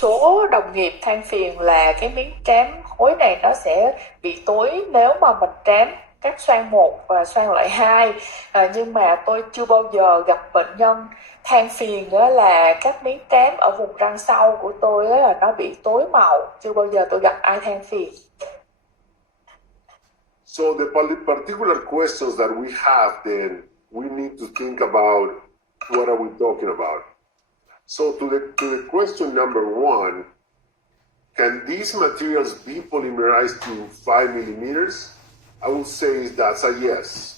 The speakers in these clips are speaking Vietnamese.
số đồng nghiệp than phiền là cái miếng trám khối này nó sẽ bị tối nếu mà mình trám các xoang 1 và xoang loại 2. Nhưng mà tôi chưa bao giờ gặp bệnh nhân than phiền đó là các miếng trám ở vùng răng sau của tôi đó là nó bị tối màu, chưa bao giờ tôi gặp ai than phiền. So the particular questions that we have, then we need to think about what are we talking about. So to the question number 1, can these materials be polymerized to 5 millimeters? I would say that's a yes.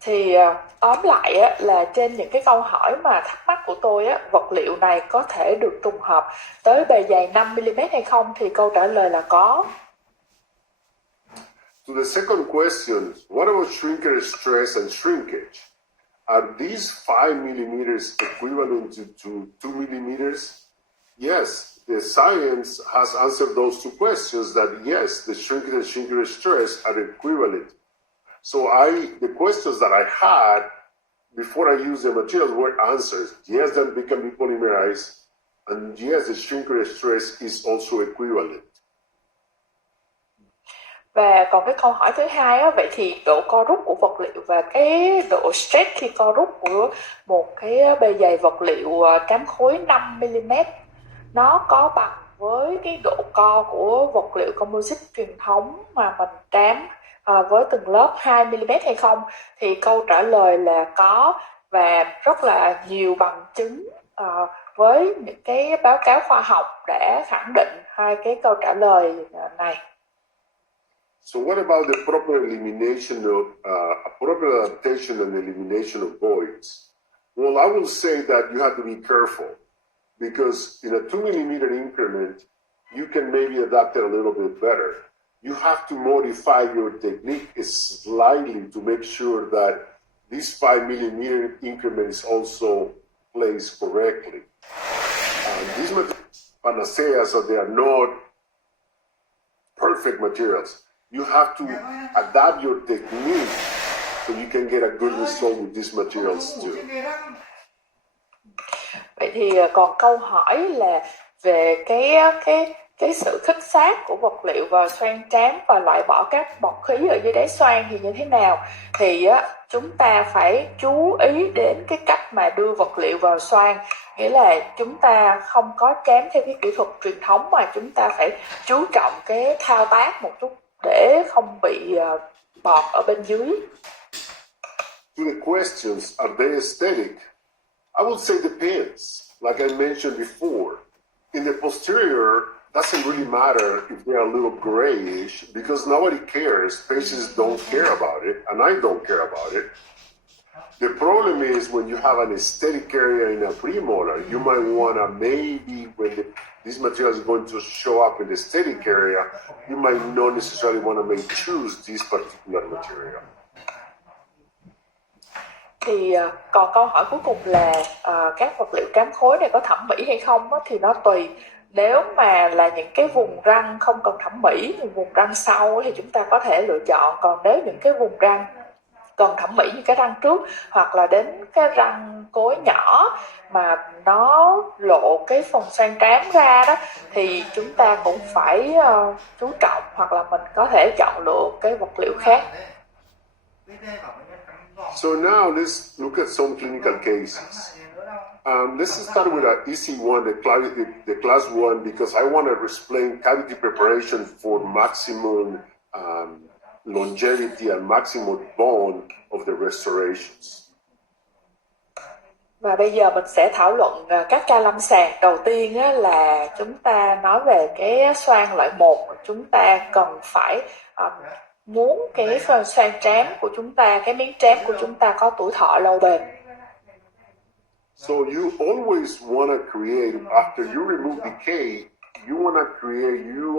Thì tóm lại á, là trên những cái câu hỏi mà thắc mắc của tôi á, vật liệu này có thể được trùng hợp tới bề dày 5mm hay không, thì câu trả lời là có. To the second question, what about shrinkage stress and shrinkage? Are these 5 millimeters equivalent to 2 millimeters? Yes, the science has answered those two questions that yes, the shrinkage and shrinkage stress are equivalent. So the questions that I had before I used the materials were answers. Yes, then they can be polymerized, and yes, the shrinkage stress is also equivalent. Và còn cái câu hỏi thứ hai á, vậy thì độ co rút của vật liệu và cái độ stretch khi co rút của một cái bề dày vật liệu trám khối 5mm nó có bằng với cái độ co của vật liệu composite truyền thống mà mình trám với từng lớp 2mm hay không, thì câu trả lời là có, và rất là nhiều bằng chứng với những cái báo cáo khoa học đã khẳng định hai cái câu trả lời này. So what about the proper elimination of proper adaptation and elimination of voids? Well, I will say that you have to be careful because in a 2 millimeter increment, you can maybe adapt it a little bit better. You have to modify your technique slightly to make sure that this 5 millimeter increment is also placed correctly. These materials, panaceas, so they are not perfect materials. You have to adapt your technique so you can get a good result with these materials too. Vậy thì còn câu hỏi là về cái sự khích sát của vật liệu vào xoang trám và loại bỏ các bọt khí ở dưới đáy xoang thì như thế nào, thì chúng ta phải chú ý đến cái cách mà đưa vật liệu vào xoang, nghĩa là chúng ta không có trám theo cái kỹ thuật truyền thống mà chúng ta phải chú trọng cái thao tác một chút để không bị bọt ở bên dưới. To the questions, are they aesthetic? I would say depends. Like I mentioned before, in the posterior, doesn't really matter if they're a little grayish because nobody cares. Patients don't care about it, and I don't care about it. The problem is when you have an aesthetic area in a premolar, you might want to maybe when this material is going to show up in the aesthetic area, you might not necessarily want to make choose this particular material. Thì còn câu hỏi cuối cùng là các vật liệu trám khối này có thẩm mỹ hay không thì nó tùy. Nếu mà là những cái vùng răng không cần thẩm mỹ, vùng răng sau thì chúng ta có thể lựa chọn. Còn nếu những cái vùng răng cần thẩm mỹ như cái răng trước hoặc là đến cái răng cối nhỏ mà nó lộ cái phần xoang trám ra đó, thì chúng ta cũng phải chú trọng, hoặc là mình có thể chọn lựa cái vật liệu khác. So now let's look at some clinical cases. Let's start with an easy one, the class 1, because I want to explain cavity preparation for maximum longevity and maximum bone of the restorations. Và bây giờ mình sẽ thảo luận các ca lâm sàng. Đầu tiên là chúng ta nói về cái xoang loại 1. Chúng ta cần phải muốn cái xoang trám của chúng ta, cái miếng trám của chúng ta có tuổi thọ lâu bền. So you always want to create, after you remove decay, you want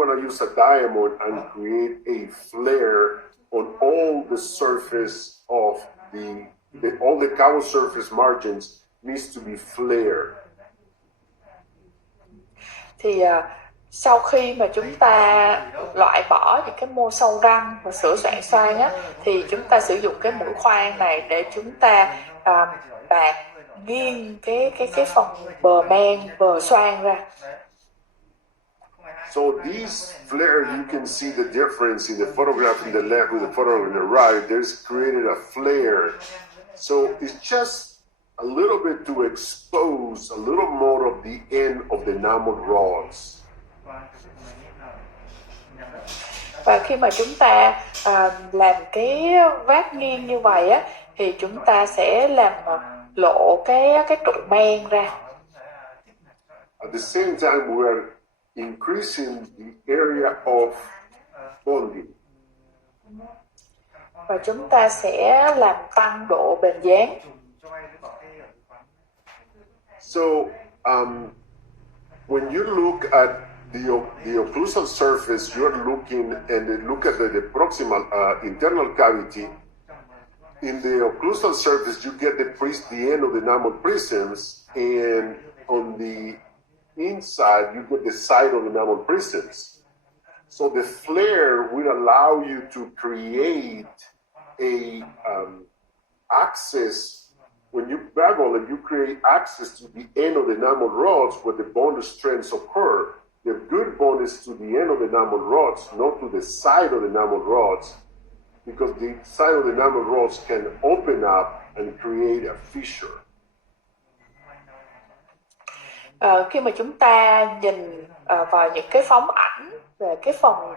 to use a diamond and create a flare on all the surface of all the cowl surface margins needs to be flared. Thì Sau khi mà chúng ta loại bỏ những cái mô sâu răng và sửa soạn xoang á, thì chúng ta sử dụng cái mũi khoan này để chúng ta bạc nghiêng cái phần bờ men, bờ xoang ra. So these flare, you can see the difference in the photograph in the left with the photograph in the right. There's created a flare. So it's just a little bit to expose a little more of the end of the enamel rods. Và khi mà chúng ta làm cái vát nghiêng như vậy á, thì chúng ta sẽ làm lộ cái trụ men ra. At the same time, we are increasing the area of bonding. Và chúng ta sẽ làm tăng độ bền dán. So when you look at the occlusal surface, you're looking and then look at the proximal internal cavity. In the occlusal surface, you get the end of the enamel prisms, and on the inside, you get the side of the enamel prisms. So the flare will allow you to create a access. When you bevel and you create access to the end of the enamel rods where the bond strengths occur, the good bond is to the end of the enamel rods, not to the side of the enamel rods, because the side of the enamel rods can open up and create a fissure. Khi mà chúng ta nhìn vào những cái phóng ảnh về cái phần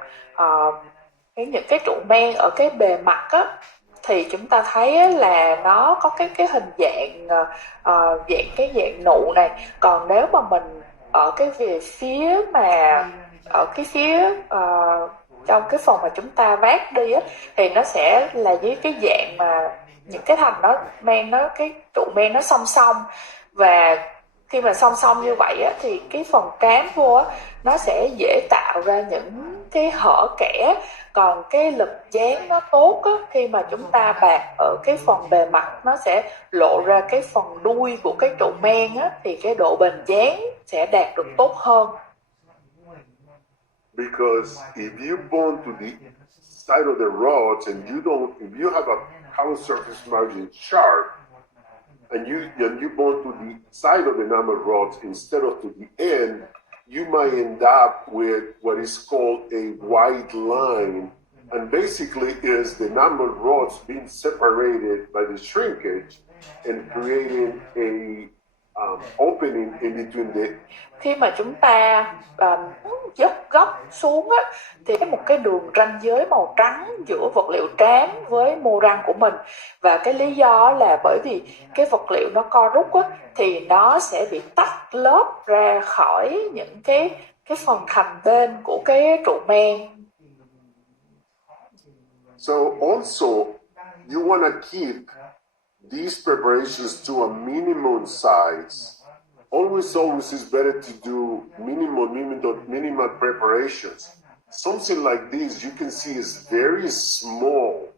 những cái trụ men ở cái bề mặt á, thì chúng ta thấy là nó có cái hình dạng dạng nụ này. Còn nếu mà mình ở cái về phía mà ở cái phía trong cái phần mà chúng ta vát đi á, thì nó sẽ là với cái dạng mà những cái thành nó men, nó cái trụ men nó song song, và khi mà song song như vậy á, thì cái phần trám vô á, nó sẽ dễ tạo ra những cái hở kẽ. Còn cái lực dán nó tốt á, khi mà chúng ta bạc ở cái phần bề mặt, nó sẽ lộ ra cái phần đuôi của cái trụ men á, thì cái độ bền dán sẽ đạt được tốt hơn. Because if you bond to the side of the rods and if you have a common surface margin sharp, and you bond to the side of the enamel rods instead of to the end, you might end up with what is called a white line, and basically is the enamel rods being separated by the shrinkage and creating a opening in between the. Khi mà chúng ta dốc góc xuống á, thì có một cái đường ranh giới màu trắng giữa vật liệu trám với mô răng của mình, và cái lý do là bởi vì cái vật liệu nó co rút á, thì nó sẽ bị tách lớp ra khỏi những cái phần thành bên của cái trụ men. So also you want to keep these preparations to a minimum size. Always is better to do minimal preparations. Something like this you can see is very small.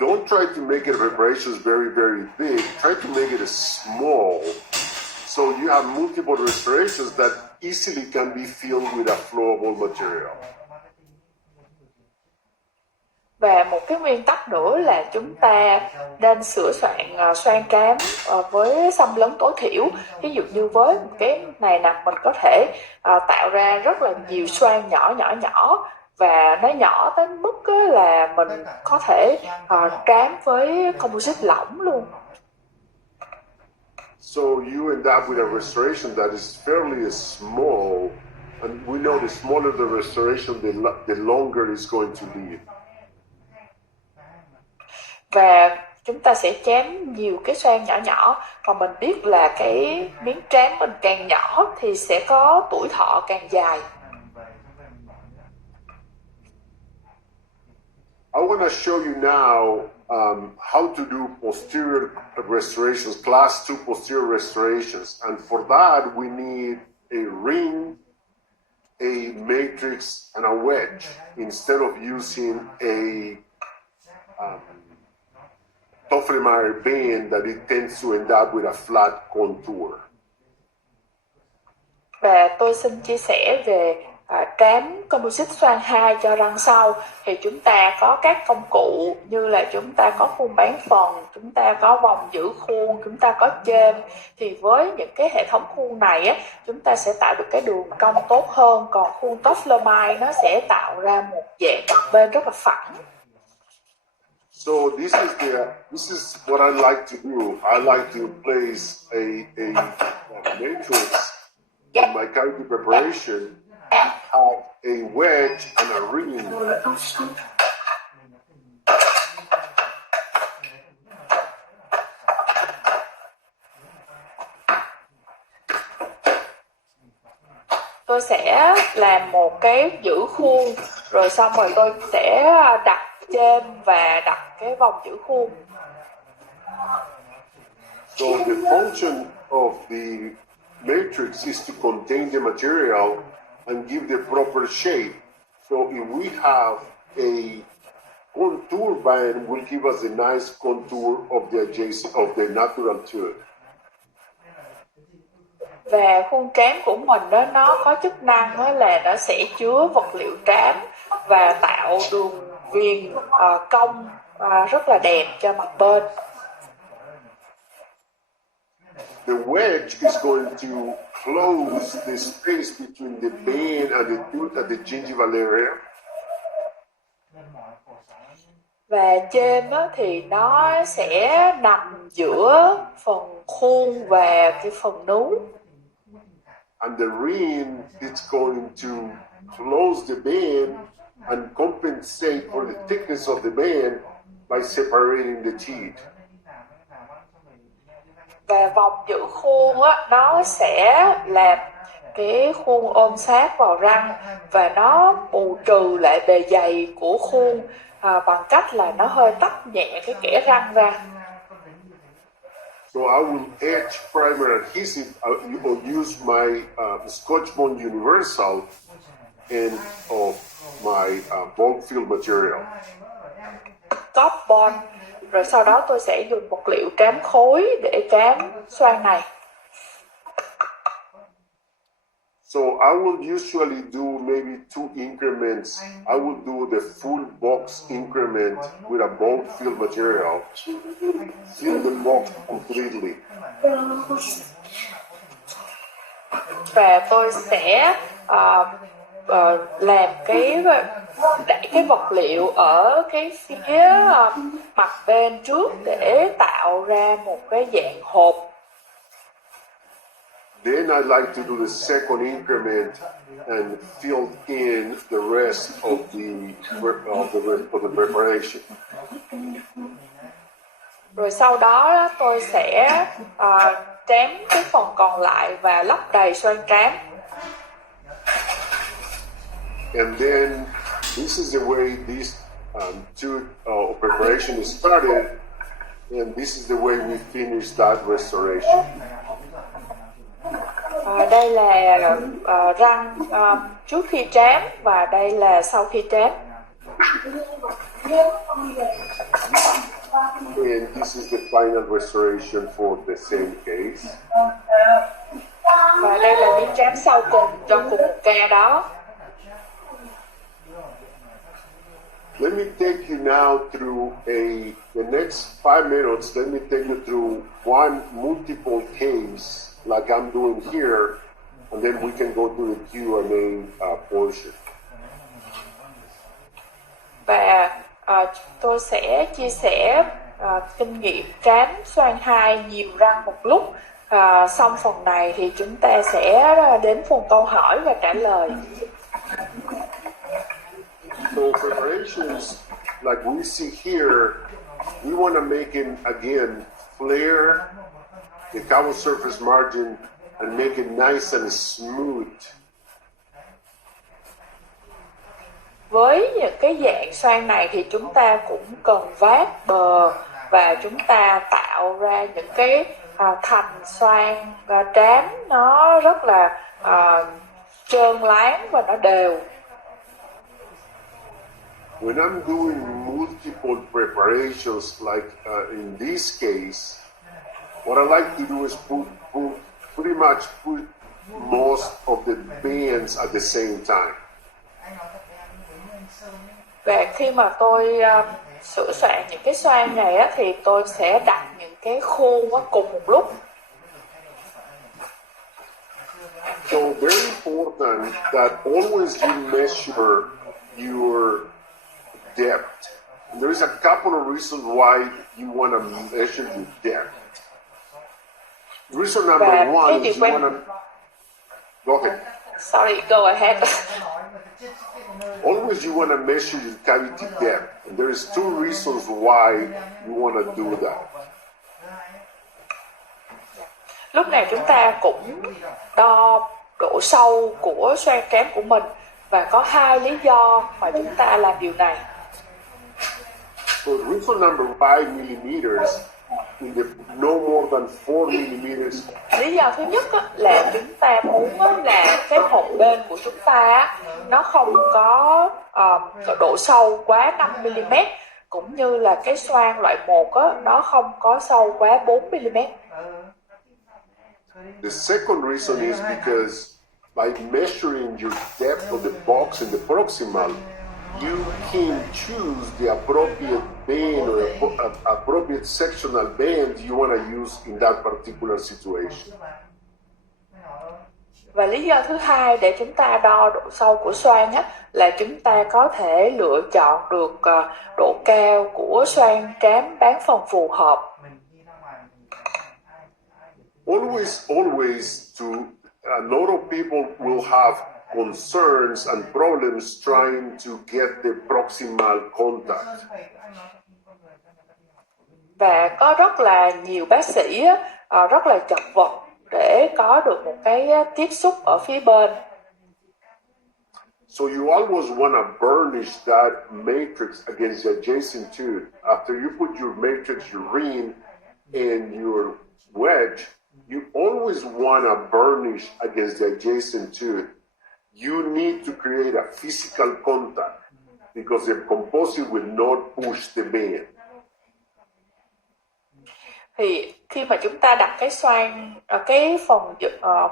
Don't try to make it preparations very, very big. Try to make it small so you have multiple restorations that easily can be filled with a flowable material. Và một cái nguyên tắc nữa là chúng ta nên sửa soạn xoang trám với xâm lấn tối thiểu. Ví dụ như với cái này nè, mình có thể tạo ra rất là nhiều xoang nhỏ, và nó nhỏ tới mức là mình có thể trám với composite lỏng luôn. So you end up with a restoration that is fairly small, and we know the smaller the restoration, the longer it's going to live. Và chúng ta sẽ chém nhiều cái xoang nhỏ, còn mình biết là cái miếng trám mình càng nhỏ thì sẽ có tuổi thọ càng dài. I want to show you now how to do posterior restorations, class 2 posterior restorations. And for that, we need a ring, a matrix, and a wedge instead of using a Toffler-Meyer band that it tends to end up with a flat contour. Và tôi xin chia sẻ về trám composite xoang 2 cho răng sau thì chúng ta có các công cụ như là chúng ta có khuôn bán phần, chúng ta có vòng giữ khuôn, chúng ta có chêm. Thì với những cái hệ thống khuôn này á, chúng ta sẽ tạo được cái đường cong tốt hơn, còn khuôn top lamine nó sẽ tạo ra một dạng mặt bên rất là phẳng. So this is what I like to do. I like to place a matrix in my chiropractic preparation, have a wedge and a ring. Tôi sẽ làm một cái giữ khuôn, rồi xong rồi tôi sẽ đặt chêm và đặt cái vòng giữ khuôn. So the function of the matrix is to contain the material and give the proper shape. So if we have a contour band, will give us a nice contour of the adjacent of the natural tooth. Và khuôn trám của mình đó, nó có chức năng đó là nó sẽ chứa vật liệu trám và tạo đường viền cong rất là đẹp cho mặt bên. The wedge is going to close the space between the band and the tooth at the gingival area. Và chêm á, thì nó sẽ nằm giữa phần khuôn và cái phần núi. And the ring is going to close the band and compensate for the thickness of the band by separating the teeth. Và vòng giữ khuôn á, nó sẽ làm cái khuôn ôm sát vào răng và nó bù trừ lại bề dày của khuôn bằng cách là nó hơi tách nhẹ cái kẽ răng ra. So I will etch primer adhesive. I will use my Scotch Bond Universal and of my bulk fill material. Scotch Bond. Rồi sau đó tôi sẽ dùng vật liệu trám khối để trám xoang này. So I will usually do maybe 2 increments. I will do the full box increment with a bulk fill material. Fill the box completely. Và tôi sẽ làm đẩy cái vật liệu ở cái phía mặt bên trước để tạo ra một cái dạng hộp. Then I like to do the second increment and fill in the rest of the preparation. Rồi sau đó tôi sẽ trám cái phần còn lại và lấp đầy xoang trám. And then this is the way this tooth preparation is started, and this is the way we finish that restoration. Đây là răng trước khi trám và đây là sau khi trám. And this is the final restoration for the same case. Và đây là miếng trám sau cùng cho cùng một ca đó. Let me take you now through the next 5 minutes. Let me take you through one multiple case like I'm doing here, and then we can go to the Q&A portion. Và tôi sẽ chia sẻ kinh nghiệm trám xoang 2 nhiều răng một lúc. Xong phần này thì chúng ta sẽ đến phần câu hỏi và trả lời. So preparations like we see here, we want to make it again flare the cabo surface margin and make it nice and smooth. Với những cái dạng xoang này thì chúng ta cũng cần vát bờ và chúng ta tạo ra những cái thành xoang trám nó rất là trơn láng và nó đều. When I'm doing multiple preparations, like in this case, what I like to do is put pretty much most of the bands at the same time. Và khi mà tôi sửa soạn những cái xoang này á, thì tôi sẽ đặt những cái khuôn á, cùng một lúc. So very important that always you measure your depth. There is a couple of reasons why you want to measure your depth. Reason number Và one cái điều is you quan want to go ahead. Sorry, go ahead. Always you want to measure your cavity depth. And there is two reasons why you want to do that. Lúc này chúng ta cũng đo độ sâu của xoang trán của mình, và có hai lý do mà chúng ta làm điều này. So reason number 5 millimeters in the no more than 4 millimeters. Lý do thứ nhất á, là chúng ta muốn á, là cái hộp bên của chúng ta á, nó không có độ sâu quá 5 mm, cũng như là cái xoang loại 1 á, nó không có sâu quá 4 mm. The second reason is because by measuring your depth of the box and the proximal, you can choose the appropriate band or appropriate sectional band you want to use in that particular situation. Và lý do thứ hai để chúng ta đo độ sâu của xoang á, là chúng ta có thể lựa chọn được độ cao của xoang trán bán phần phù hợp. Always a lot of people will have concerns and problems trying to get the proximal contact. Và có rất là nhiều bác sĩ rất là chật vật để có được một cái tiếp xúc ở phía bên. So you always want to burnish that matrix against the adjacent tooth. After you put your matrix, your ring, and your wedge, you always want to burnish against the adjacent tooth. You need to create a physical contact because the composite will not push the band. Thì khi mà chúng ta đặt cái xoang cái phần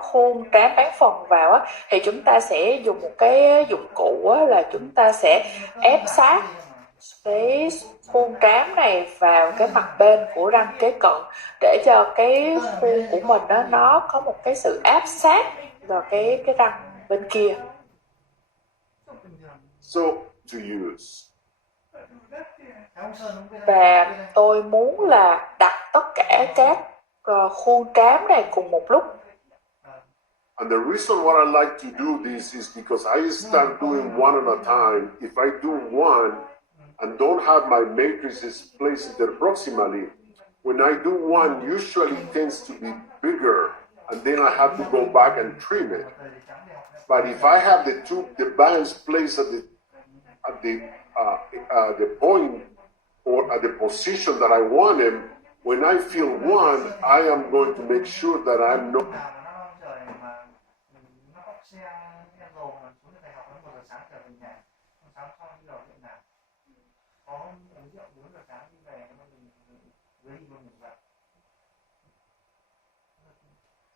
khuôn trán bán phần vào á, thì chúng ta sẽ dùng một cái dụng cụ á, là chúng ta sẽ ép sát cái khuôn trán này vào cái mặt bên của răng kế cận, để cho cái khuôn của mình đó, nó có một cái sự áp sát vào cái răng bên kia. So to use. Và tôi muốn là đặt tất cả các khuôn trám này cùng một lúc. And the reason why I like to do this is because I start doing one at a time. If I do one and don't have my matrices placed there proximally, when I do one, usually it tends to be bigger, and then I have to go back and trim it. But if I have the bands placed at the point or at the position that I want them, when I feel one, I am going to make sure that I'm not.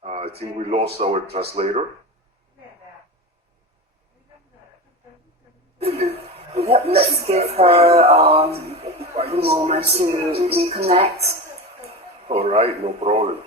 I think we lost our translator. Yep, let's give her a moment to reconnect. All right, no problem.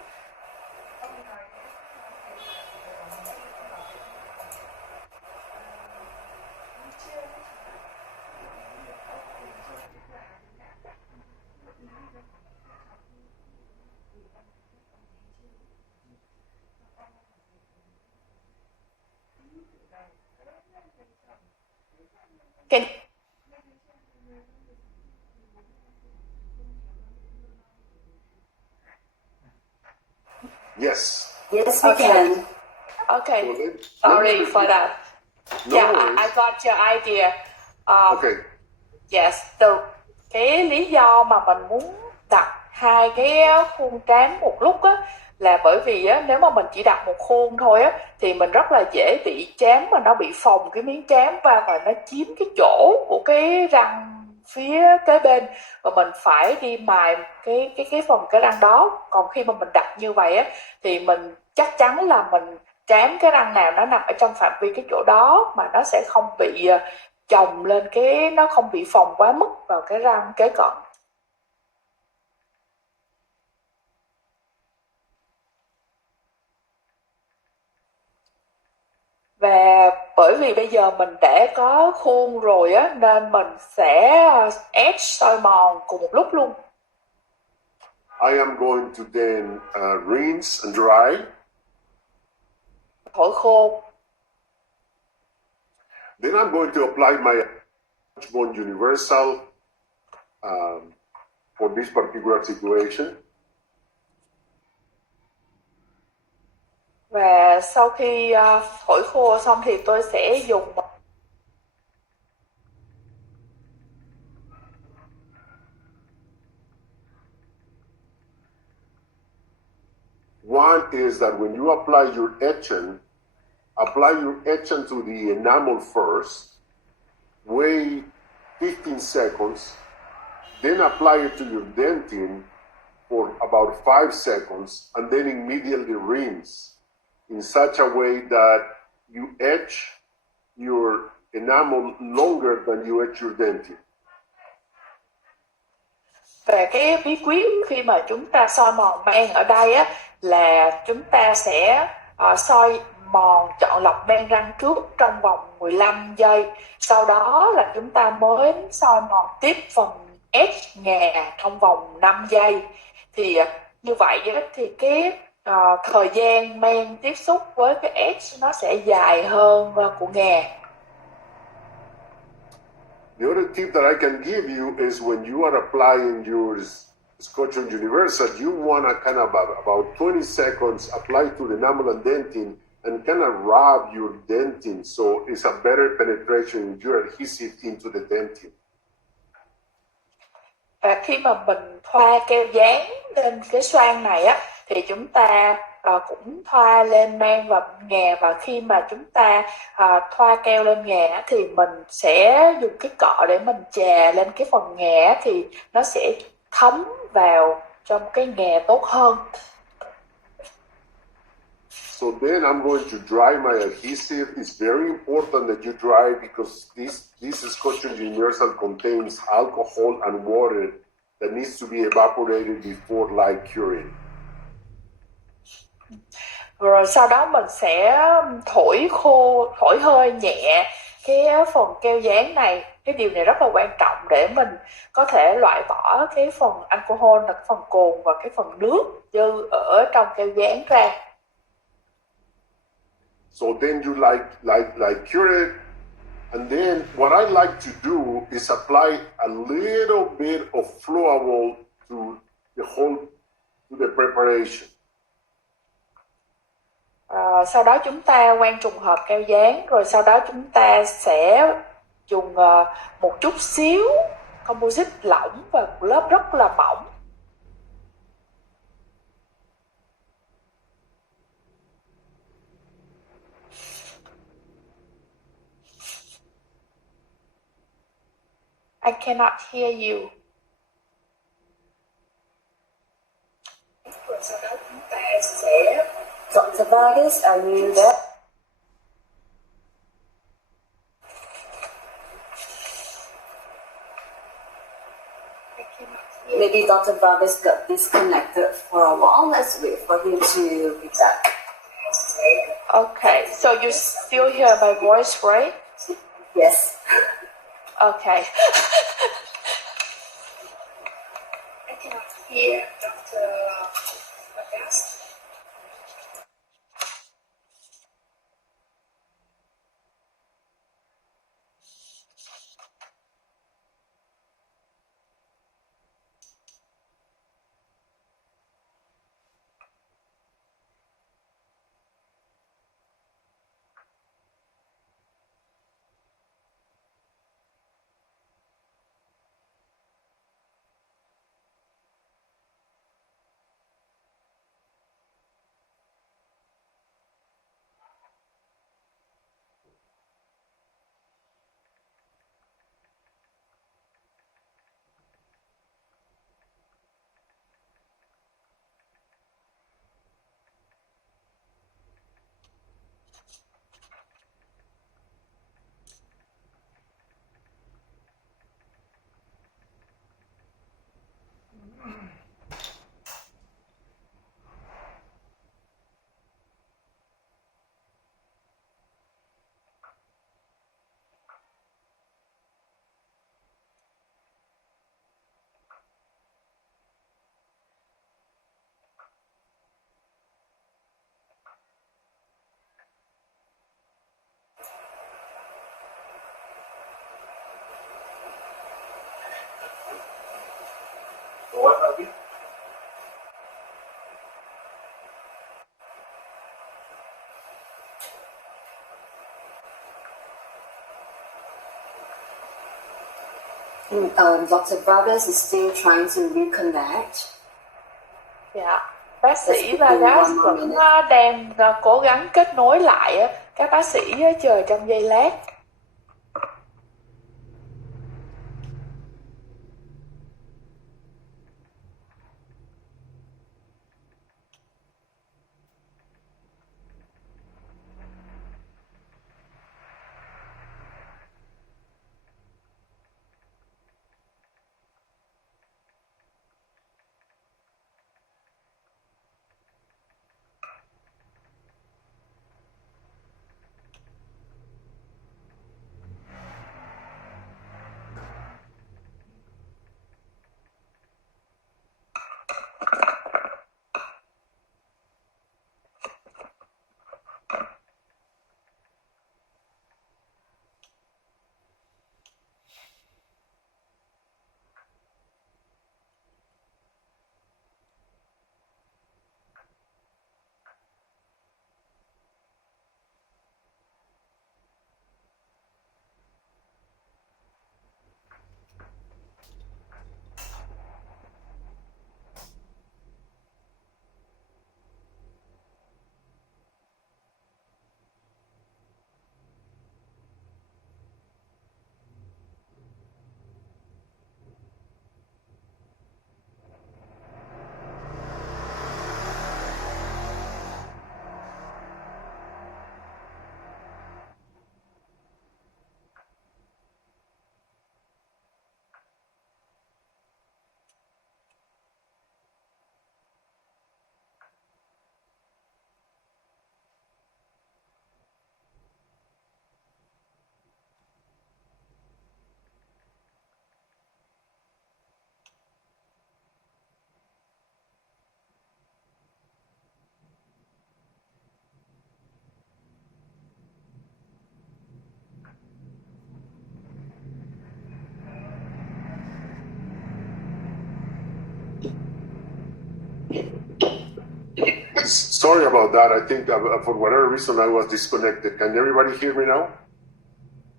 Can Yes. Yes, we Okay. can. Okay, So sorry for that. No Yeah, worries. I got your idea. Okay. Yes, cái lý do mà mình muốn đặt hai cái khuôn trán một lúc á, là bởi vì á, nếu mà mình chỉ đặt một khuôn thôi á, thì mình rất là dễ bị trám, mà nó bị phồng cái miếng trám và nó chiếm cái chỗ của cái răng phía kế bên, và mình phải đi mài cái phần cái răng đó. Còn khi mà mình đặt như vậy á, thì mình chắc chắn là mình trám cái răng nào nó nằm ở trong phạm vi cái chỗ đó, mà nó sẽ không bị chồng lên cái nó không bị phồng quá mức vào cái răng kế cận. Và bởi vì bây giờ mình đã có khuôn rồi á, nên mình sẽ ép soi mòn cùng một lúc luôn. I am going to then rinse and dry. Thổi khô. Then I'm going to apply my bone universal for this particular situation. Và sau khi thổi khô xong thì tôi sẽ dùng One is that when you apply your etchant to the enamel first, wait 15 seconds, then apply it to your dentin for about 5 seconds, and then immediately rinse in such a way that you etch your enamel longer than you etch your dentin. về cái bí quyết khi mà chúng ta soi mòn men ở đây á, là chúng ta sẽ soi mòn chọn lọc men răng trước trong vòng 15 giây, sau đó là chúng ta mới soi mòn tiếp phần edge ngà trong vòng 5 giây. Thì như vậy á, thì cái thời gian men tiếp xúc với cái edge nó sẽ dài hơn của ngà. The other tip that I can give you is when you are applying your Scotch Universal, you want to kind of about 20 seconds apply to the enamel and dentin and kind of rub your dentin so it's a better penetration in your adhesive into the dentin. Và khi mà mình thoa keo dán lên cái xoang này á, thì chúng ta cũng thoa lên men và ngà, và khi mà chúng ta thoa keo lên ngà thì mình sẽ dùng cái cọ để mình chà lên cái phần ngà thì nó sẽ thấm vào trong cái ngà tốt hơn. So then I'm going to dry my adhesive. It's very important that you dry because this Scotch Universal contains alcohol and water that needs to be evaporated before light curing. Rồi sau đó mình sẽ thổi hơi nhẹ cái phần keo dán này. Cái điều này rất là quan trọng để mình có thể loại bỏ cái phần alcohol, là phần cồn và cái phần nước dư ở trong keo dán ra. So then you like cure it, and then what I like to do is apply a little bit of flowable to the preparation. Sau đó chúng ta quang trùng hợp keo dán, rồi sau đó chúng ta sẽ dùng một chút xíu composite lỏng và một lớp rất là mỏng. I cannot hear you. Rồi sau đó chúng ta sẽ Dr. Vargas, are you there? Maybe Dr. Vargas got disconnected for a while. Let's wait for him to be back. Okay, so you still hear my voice, right? Yes. Okay. I cannot hear Dr. Vargas. what happened? Dr. Vargas is still trying to reconnect. Dạ, bác sĩ Let's give him Vargas one more vẫn minute. đang cố gắng kết nối lại á. Các bác sĩ chờ trong giây lát. Sorry about that. I think for whatever reason I was disconnected. Can everybody hear me now?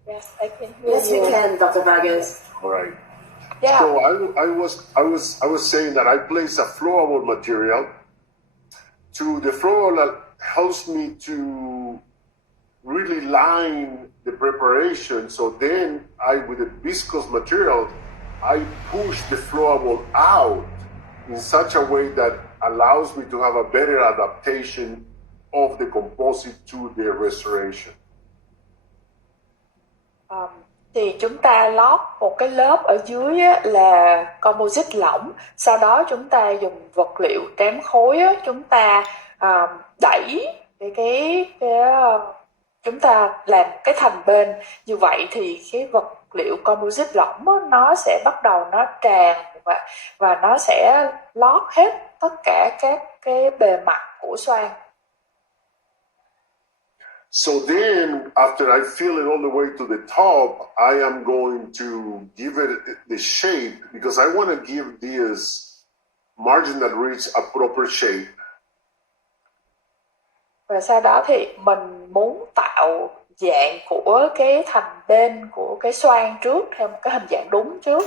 Yes, I can hear Yes, you. we can, Dr. Vargas. All right. Yeah. So I was saying that I place a flowable material. The flowable helps me to really line the preparation. So then with the viscous material, I push the flowable out in such a way that allows me to have a better adaptation of the composite to the restoration. Thì chúng ta lót một cái lớp ở dưới á, là composite lỏng, sau đó chúng ta dùng vật liệu trám khối á, chúng ta đẩy chúng ta làm cái thành bên, như vậy thì cái vật liệu composite lỏng á, nó sẽ bắt đầu nó tràn và nó sẽ lót hết tất cả các cái bề mặt của xoang. So then, after I fill it all the way to the top, I am going to give it the shape because I want to give this marginal ridge a proper shape. Và sau đó thì mình muốn tạo dạng của cái thành bên của cái xoang trước theo một cái hình dạng đúng trước.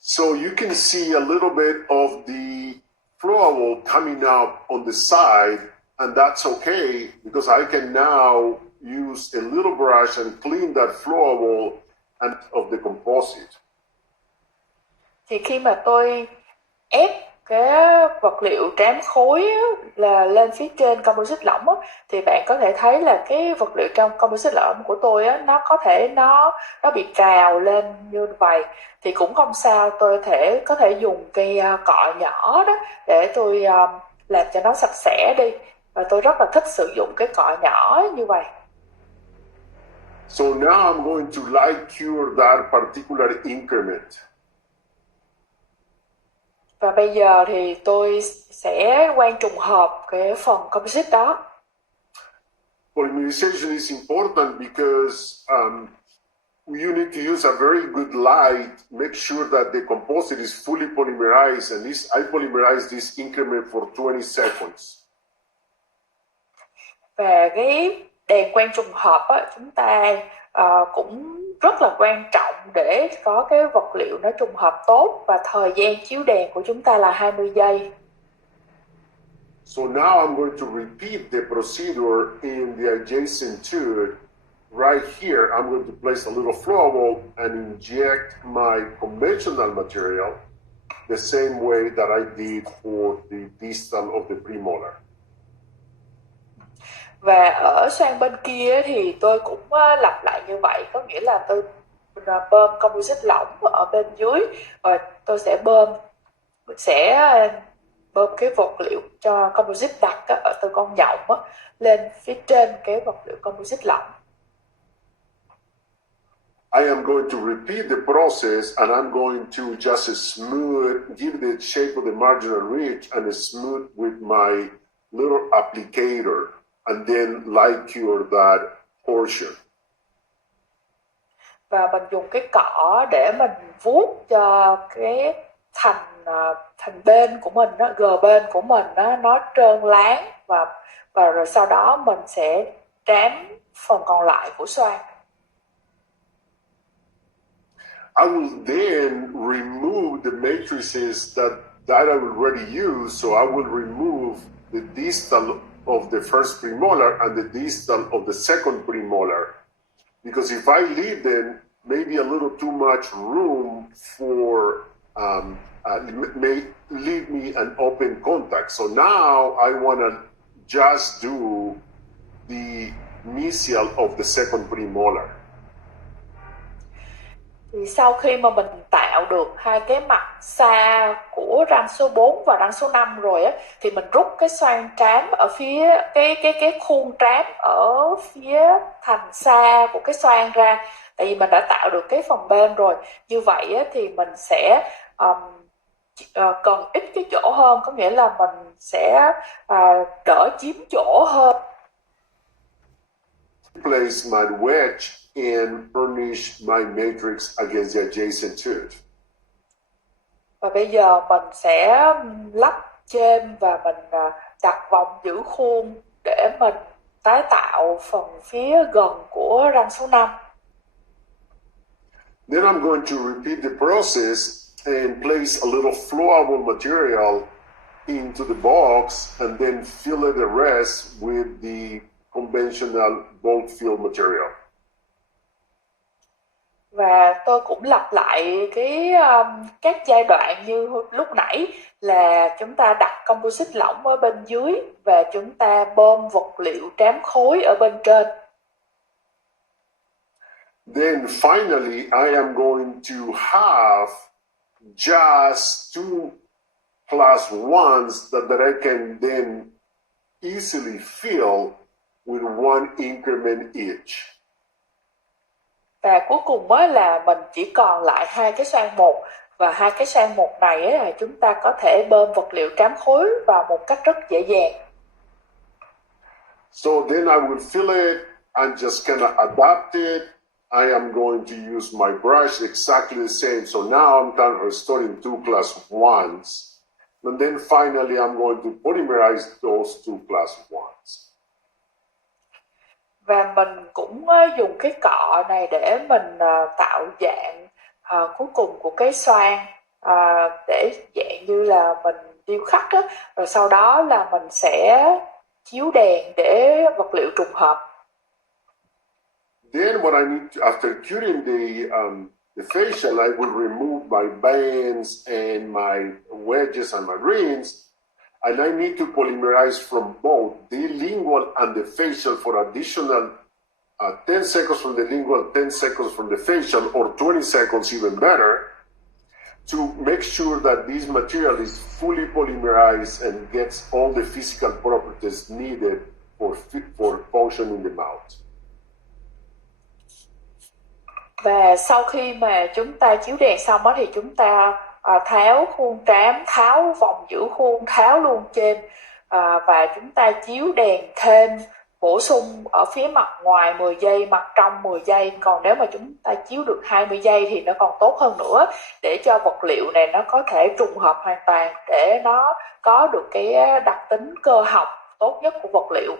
So you can see a little bit of the flowable coming up on the side, and that's okay because I can now use a little brush and clean that flowable and of the composite. Thì khi mà tôi ép cái vật liệu trám khối á, là lên phía trên composite lỏng á, thì bạn có thể thấy là cái vật liệu trong composite lỏng của tôi á, nó có thể nó bị trào lên như vậy, thì cũng không sao, tôi có thể dùng cây cọ nhỏ đó để tôi làm cho nó sạch sẽ đi, và tôi rất là thích sử dụng cái cọ nhỏ như vậy. So now I'm going to light cure that particular increment. Và bây giờ thì tôi sẽ quang trùng hợp cái phần composite đó. Polymerization is important because you need to use a very good light, make sure that the composite is fully polymerized, and I polymerize this increment for 20 seconds. Và cái đèn quang trùng hợp á, chúng ta cũng rất là quan trọng để có cái vật liệu nó trùng hợp tốt, và thời gian chiếu đèn của chúng ta là 20 giây. So now I'm going to repeat the procedure in the adjacent tube. Right here, I'm going to place a little flowable and inject my conventional material the same way that I did for the distal of the premolar. Và ở xoang bên kia thì tôi cũng lặp lại như vậy, có nghĩa là tôi bơm composite lỏng ở bên dưới, và tôi sẽ bơm cái vật liệu cho composite đặc ở từ con nhộng lên phía trên cái vật liệu composite lỏng. I am going to repeat the process, and I'm going to just give the shape of the marginal ridge and smooth with my little applicator, and then light cure that portion. Và mình dùng cái cọ để mình vuốt cho cái thành bên của mình, gờ bên của mình nó trơn láng, và rồi sau đó mình sẽ trám phần còn lại của xoang. I will then remove the matrices that I already used. So I will remove the distal of the first premolar and the distal of the second premolar. Because if I leave them, maybe a little too much room for, may leave me an open contact. So now I want to just do the mesial of the second premolar. Thì sau khi mà mình tạo được hai cái mặt xa của răng số 4 và răng số 5 rồi á, thì mình rút cái xoang trám ở phía cái khuôn trám ở phía thành xa của cái xoang ra, tại vì mình đã tạo được cái phần bên rồi. Như vậy á, thì mình sẽ cần ít cái chỗ hơn, có nghĩa là mình sẽ đỡ chiếm chỗ hơn. Place my wedge and furnish my matrix against the adjacent tooth. Và bây giờ mình sẽ lắp chêm và mình đặt vòng giữ khuôn để mình tái tạo phần phía gần của răng số 5. Then I'm going to repeat the process and place a little flowable material into the box and then fill the rest with the conventional bulk fill material. Và tôi cũng lặp lại các giai đoạn như lúc nãy, là chúng ta đặt composite lỏng ở bên dưới và chúng ta bơm vật liệu trám khối ở bên trên. Then finally, I am going to have just 2 class 1s that I can then easily fill with 1 increment each. Và cuối cùng là mình chỉ còn lại hai cái xoang một, và hai cái xoang một này là chúng ta có thể bơm vật liệu trám khối vào một cách rất dễ dàng. So then I will fill it and just kind of adapt it. I am going to use my brush exactly the same. So now I'm done restoring 2 class 1s. And then finally I'm going to polymerize those 2 class 1s. Và mình cũng dùng cái cọ này để mình tạo dạng cuối cùng của cái xoang, để dạng như là mình điêu khắc đó. Rồi sau đó là mình sẽ chiếu đèn để vật liệu trùng hợp. Then what I need to, after curing the facial, I will remove my bands and my wedges and my rings. And I need to polymerize from both the lingual and the facial for additional 10 seconds from the lingual, 10 seconds from the facial, or 20 seconds even better, to make sure that this material is fully polymerized and gets all the physical properties needed for function in the mouth. Và sau khi mà chúng ta chiếu đèn xong thì chúng ta tháo khuôn trám, tháo vòng giữ khuôn, tháo luôn chêm, và chúng ta chiếu đèn thêm bổ sung ở phía mặt ngoài 10 giây, mặt trong 10 giây. Còn nếu mà chúng ta chiếu được 20 giây thì nó còn tốt hơn nữa, để cho vật liệu này nó có thể trùng hợp hoàn toàn, để nó có được cái đặc tính cơ học tốt nhất của vật liệu.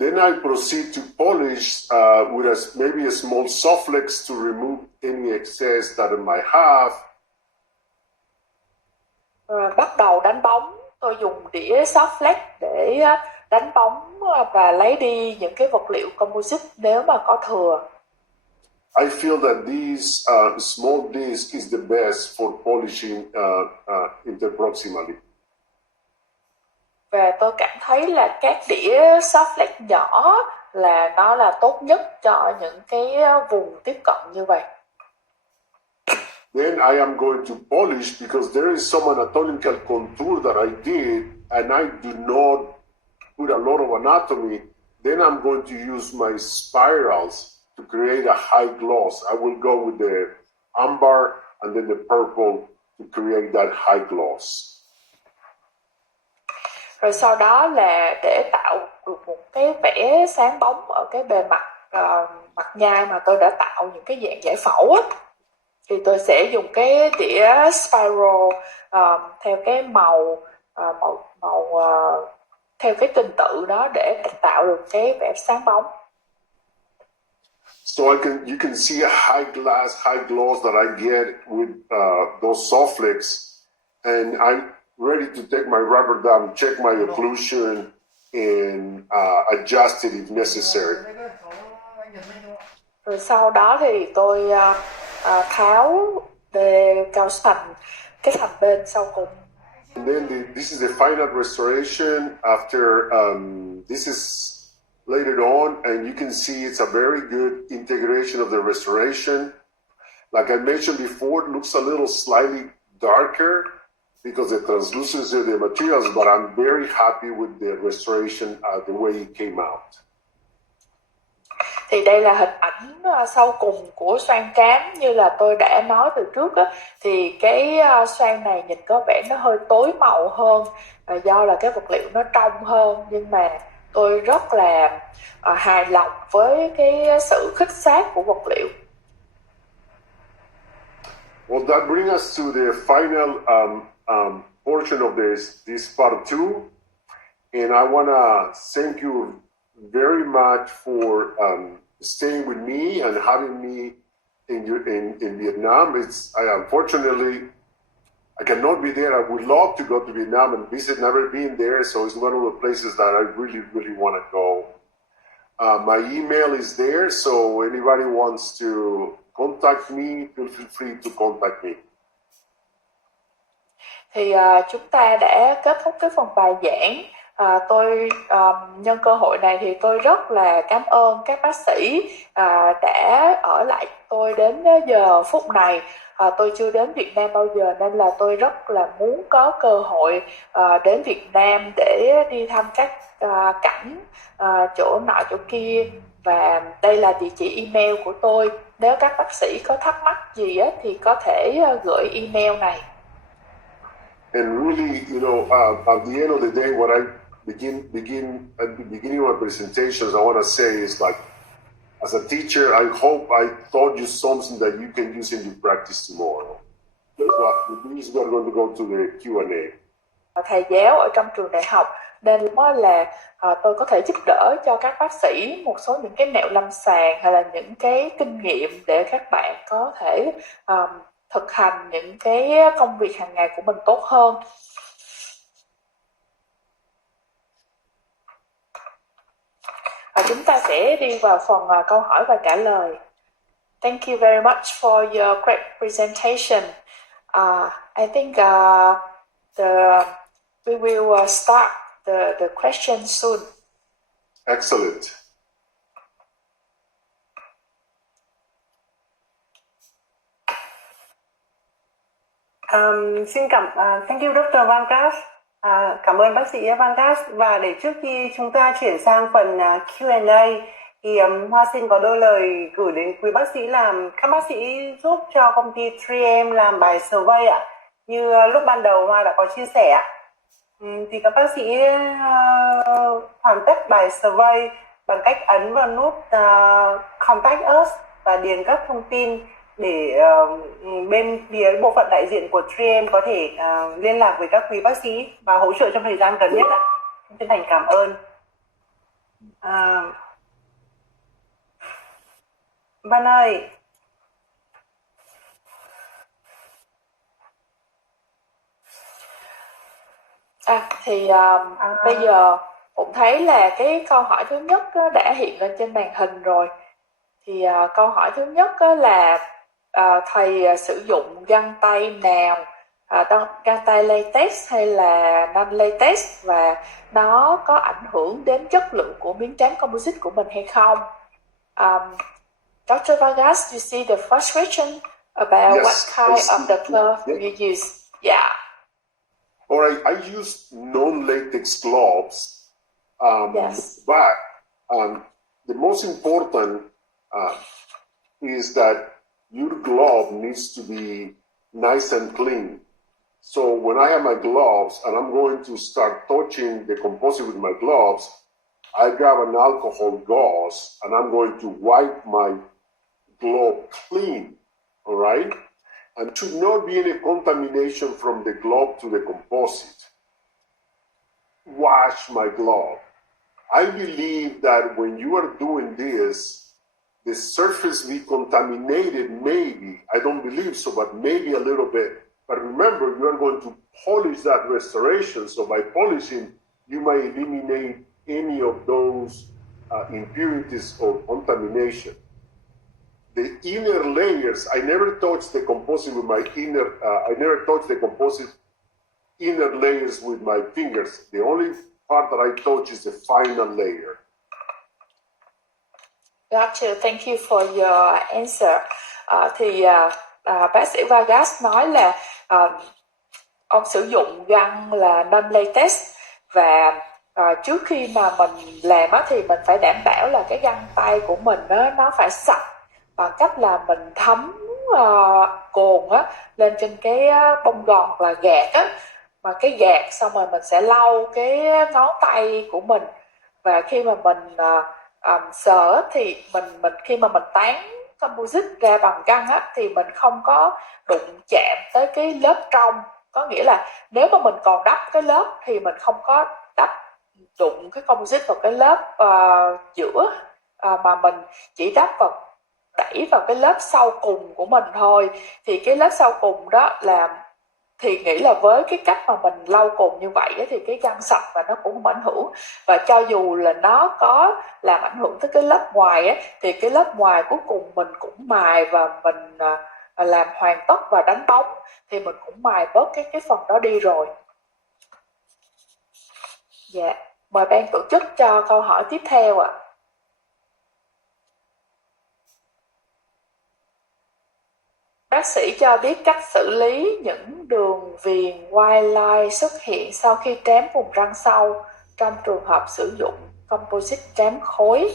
Then I proceed to polish with maybe a small soft flex to remove any excess that I might have. Bắt đầu đánh bóng, tôi dùng đĩa soft flex để đánh bóng và lấy đi những cái vật liệu composite nếu mà có thừa. I feel that this small disc is the best for polishing interproximally. Và tôi cảm thấy là các đĩa soft flex nhỏ là nó là tốt nhất cho những cái vùng tiếp cận như vậy. Then I am going to polish because there is some anatomical contour that I did and I do not put a lot of anatomy. Then I'm going to use my spirals to create a high gloss. I will go with the amber and then the purple to create that high gloss. Rồi sau đó là để tạo được một cái vẻ sáng bóng ở cái bề mặt mặt nhai mà tôi đã tạo những cái dạng giải phẫu á, thì tôi sẽ dùng cái đĩa spiral theo cái màu theo cái trình tự đó để tạo được cái vẻ sáng bóng. So you can see a high gloss that I get with those soft flicks, and I'm ready to take my rubber down, check my occlusion, and adjust it if necessary. Rồi sau đó thì tôi tháo bề cao thành cái thành bên sau cùng. And then this is the final restoration after this is later on, and you can see it's a very good integration of the restoration. Like I mentioned before, it looks a little slightly darker because the translucency of the materials, but I'm very happy with the restoration, the way it came out. Thì đây là hình ảnh sau cùng của xoang trán. Như là tôi đã nói từ trước á, thì cái xoang này nhìn có vẻ nó hơi tối màu hơn do là cái vật liệu nó trong hơn, nhưng mà tôi rất là hài lòng với cái sự khích sát của vật liệu. Well, that brings us to the final portion of this part 2, and I want to thank you very much for staying with me and having me in Vietnam. Unfortunately, I cannot be there. I would love to go to Vietnam and visit. Never been there, so it's one of the places that I really, really want to go. My email is there, so anybody wants to contact me, feel free to contact me. Thì chúng ta đã kết thúc cái phần bài giảng. Tôi nhân cơ hội này thì tôi rất là cảm ơn các bác sĩ đã ở lại tôi đến giờ phút này. Tôi chưa đến Việt Nam bao giờ nên là tôi rất là muốn có cơ hội đến Việt Nam để đi thăm các cảnh chỗ nọ chỗ kia. Và đây là địa chỉ email của tôi. Nếu các bác sĩ có thắc mắc gì á, thì có thể gửi email này. And really, at the end of the day, what I begin at the beginning of my presentations, I want to say is like, as a teacher, I hope I taught you something that you can use in your practice tomorrow. So after this, we are going to go to the Q&A. Thầy giáo ở trong trường đại học nên là tôi có thể giúp đỡ cho các bác sĩ một số những cái mẹo lâm sàng hay là những cái kinh nghiệm để các bạn có thể thực hành những cái công việc hàng ngày của mình tốt hơn. Chúng ta sẽ đi vào phần câu hỏi và trả lời. Thank you very much for your great presentation. I think we will start the question soon. Excellent. Thank you Dr. Vangas. Cảm ơn bác sĩ Vangas. Và để trước khi chúng ta chuyển sang phần Q&A thì Hoa xin có đôi lời gửi đến quý bác sĩ là các bác sĩ giúp cho công ty 3M làm bài survey ạ. Như lúc ban đầu Hoa đã có chia sẻ ạ. Thì các bác sĩ hoàn tất bài survey bằng cách ấn vào nút Contact Us và điền các thông tin để bên phía bộ phận đại diện của 3M có thể liên lạc với các quý bác sĩ và hỗ trợ trong thời gian gần nhất ạ. Chân thành cảm ơn. Văn ơi. Bây giờ cũng thấy là cái câu hỏi thứ nhất đã hiện lên trên màn hình rồi. Thì câu hỏi thứ nhất là thầy sử dụng găng tay nào, găng tay latex hay là non-latex, và nó có ảnh hưởng đến chất lượng của miếng trán composite của mình hay không? Dr. Vargas, you see the first question about Yes, what kind of the glove you use? Yeah. All right, I use non-latex gloves, Yes. but the most important is that your glove needs to be nice and clean. So when I have my gloves and I'm going to start touching the composite with my gloves, I grab an alcohol gauze and I'm going to wipe my glove clean, all right? And should not be any contamination from the glove to the composite. Wash my glove. I believe that when you are doing this, the surface be contaminated, maybe. I don't believe so, but maybe a little bit. But remember, you are going to polish that restoration. So by polishing, you might eliminate any of those impurities or contamination. The inner layers, I never touch the composite with my inner layers with my fingers. The only part that I touch is the final layer. Gotcha. Thank you for your answer. Bác sĩ Vargas nói là ông sử dụng găng là non-latex, và trước khi mà mình làm thì mình phải đảm bảo là cái găng tay của mình nó phải sạch bằng cách là mình thấm cồn lên trên cái bông gòn hoặc là gạt mà cái gạt xong rồi mình sẽ lau cái ngón tay của mình, và khi mà mình sờ thì mình khi mà mình tán composite ra bằng găng thì mình không có đụng chạm tới cái lớp trong, có nghĩa là nếu mà mình còn đắp cái lớp thì mình không có đụng cái composite vào cái lớp giữa, mà mình chỉ đẩy vào cái lớp sau cùng của mình thôi. Thì cái lớp sau cùng đó là thì nghĩ là với cái cách mà mình lau cồn như vậy thì cái găng sạch và nó cũng không ảnh hưởng, và cho dù là nó có làm ảnh hưởng tới cái lớp ngoài thì cái lớp ngoài cuối cùng mình cũng mài và mình làm hoàn tất và đánh bóng thì mình cũng mài bớt cái phần đó đi rồi. Dạ, mời ban tổ chức cho câu hỏi tiếp theo ạ. Bác sĩ cho biết cách xử lý những đường viền white line xuất hiện sau khi trám vùng răng sau trong trường hợp sử dụng composite trám khối.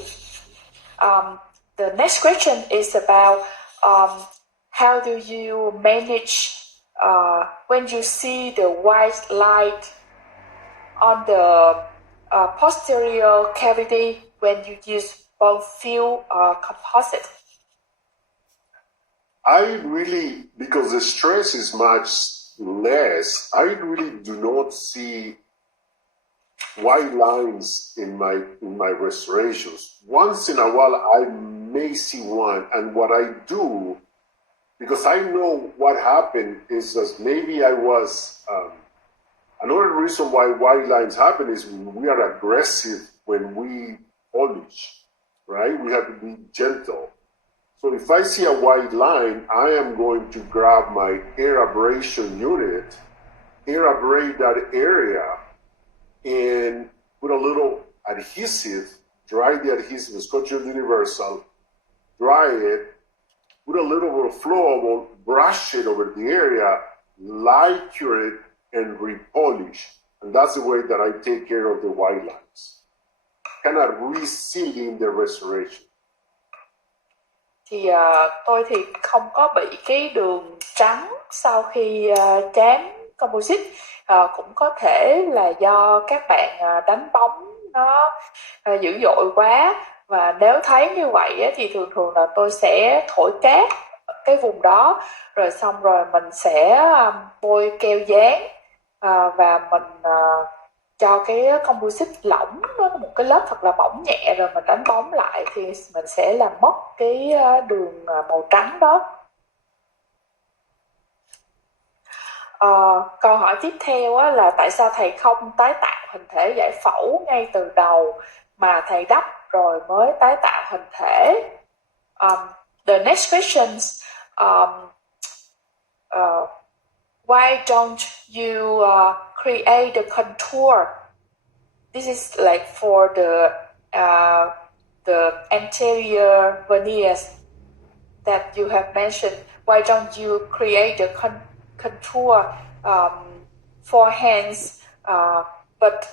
The next question is about how do you manage when you see the white light on the posterior cavity when you use bone fill composite? Because the stress is much less, I really do not see white lines in my restorations. Once in a while, I may see one, and what I do, because I know what happened, is that maybe I was. Another reason why white lines happen is we are aggressive when we polish, right? We have to be gentle. So if I see a white line, I am going to grab my air abrasion unit, air abrade that area, and put a little adhesive, dry the adhesive, Scotch Universal, dry it, put a little bit of flowable, brush it over the area, light cure it, and repolish. And that's the way that I take care of the white lines. Kind of resealing the restoration. Thì tôi thì không có bị cái đường trắng sau khi trám composite. Cũng có thể là do các bạn đánh bóng nó dữ dội quá, và nếu thấy như vậy thì thường thường là tôi sẽ thổi cát ở cái vùng đó, rồi xong rồi mình sẽ bôi keo dán, và mình cho cái composite lỏng nó một cái lớp thật là mỏng nhẹ, rồi mình đánh bóng lại thì mình sẽ làm mất cái đường màu trắng đó. Câu hỏi tiếp theo là tại sao thầy không tái tạo hình thể giải phẫu ngay từ đầu mà thầy đắp rồi mới tái tạo hình thể? The next questions, why don't you create the contour? This is like for the anterior veneers that you have mentioned. Why don't you create the contour for hands? But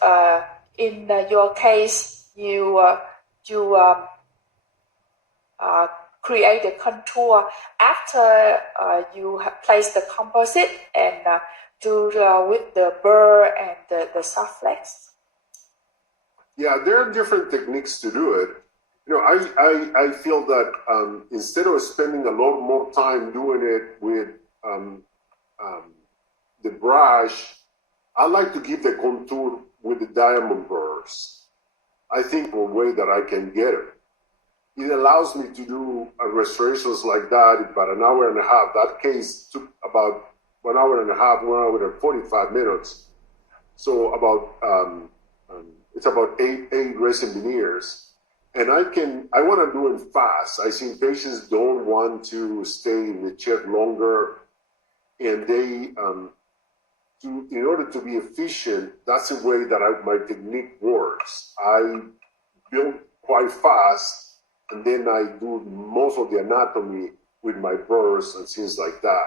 in your case, you create the contour after you have placed the composite and do with the burr and the soft flex. Yeah, there are different techniques to do it. You know, I feel that instead of spending a lot more time doing it with the brush, I like to give the contour with the diamond burrs. I think a way that I can get it. It allows me to do restorations like that in about an hour and a half. That case took about 1 hour and a half, 1 hour and 45 minutes. So about it's about eight resin veneers. And I want to do it fast. I think patients don't want to stay in the chair longer, and they, in order to be efficient, that's the way that my technique works. I build quite fast, and then I do most of the anatomy with my burrs and things like that.